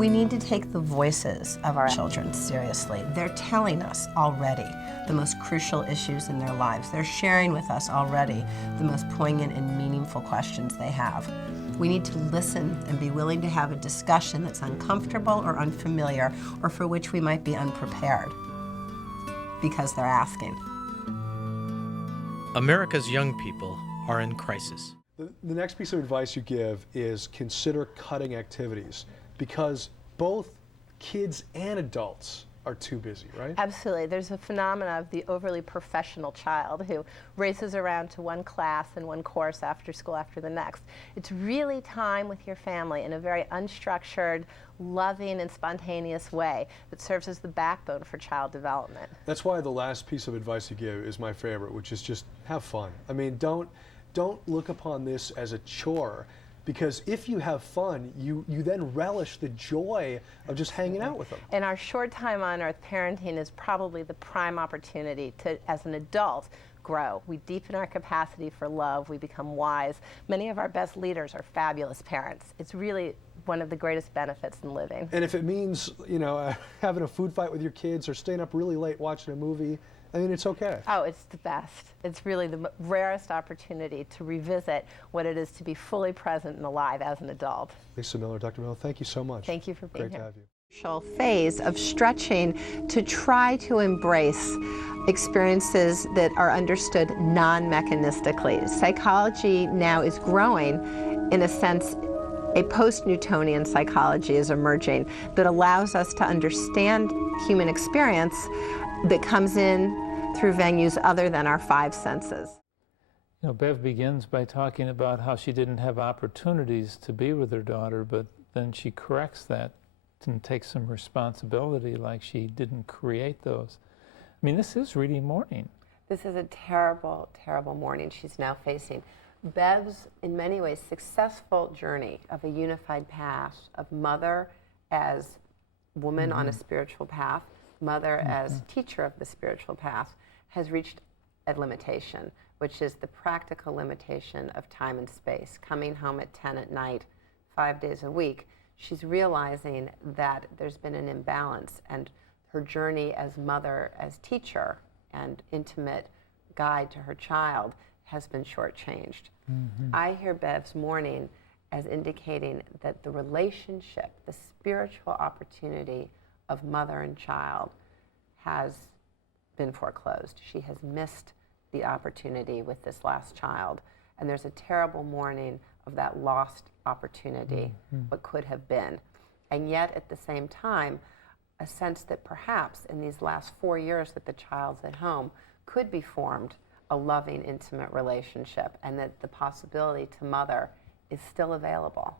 We need to take the voices of our children seriously. They're telling us already the most crucial issues in their lives. They're sharing with us already the most poignant and meaningful questions they have. We need to listen and be willing to have a discussion that's uncomfortable or unfamiliar, or for which we might be unprepared, because they're asking. America's young people are in crisis. The next piece of advice you give is consider cutting activities, because both kids and adults are too busy, right? Absolutely. There's a phenomenon of the overly professional child who races around to one class and one course after school after the next. It's really time with your family in a very unstructured, loving, and spontaneous way that serves as the backbone for child development. That's why the last piece of advice you give is my favorite, which is just have fun. I mean, don't look upon this as a chore. Because if you have fun, you then relish the joy of just hanging out with them. And our short time on earth, parenting is probably the prime opportunity to, as an adult, grow. We deepen our capacity for love. We become wise. Many of our best leaders are fabulous parents. It's really one of the greatest benefits in living. And if it means, having a food fight with your kids or staying up really late watching a movie, I mean, it's okay. Oh, it's the best. It's really the rarest opportunity to revisit what it is to be fully present and alive as an adult. Lisa Miller, Dr. Miller, thank you so much. Thank you for being here. Great to Crucial have you. phase of stretching to try to embrace experiences that are understood non-mechanistically. Psychology now is growing, in a sense. A post-Newtonian psychology is emerging that allows us to understand human experience that comes in through venues other than our five senses. Bev begins by talking about how she didn't have opportunities to be with her daughter, but then she corrects that and takes some responsibility, like she didn't create those. I mean, this is really mourning. This is a terrible, terrible mourning she's now facing. Bev's, in many ways, successful journey of a unified past of mother as woman on a spiritual path, mother as teacher of the spiritual path, has reached a limitation, which is the practical limitation of time and space. Coming home at 10 at night, 5 days a week, she's realizing that there's been an imbalance, and her journey as mother, as teacher, and intimate guide to her child has been shortchanged. I hear Bev's mourning as indicating that the relationship, the spiritual opportunity of mother and child has been foreclosed. She has missed the opportunity with this last child. And there's a terrible mourning of that lost opportunity, what could have been. And yet, at the same time, a sense that perhaps in these last 4 years that the child's at home could be formed a loving, intimate relationship, and that the possibility to mother is still available.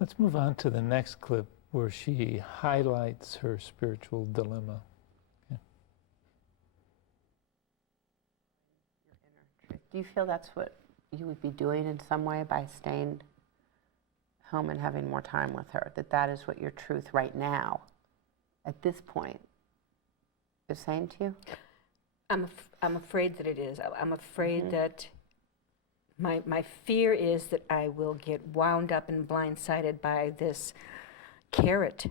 Let's move on to the next clip where she highlights her spiritual dilemma. Do you feel that's what you would be doing in some way by staying home and having more time with her? That is what your truth right now, at this point, is saying to you? I'm afraid that it is. I'm afraid that my fear is that I will get wound up and blindsided by this carrot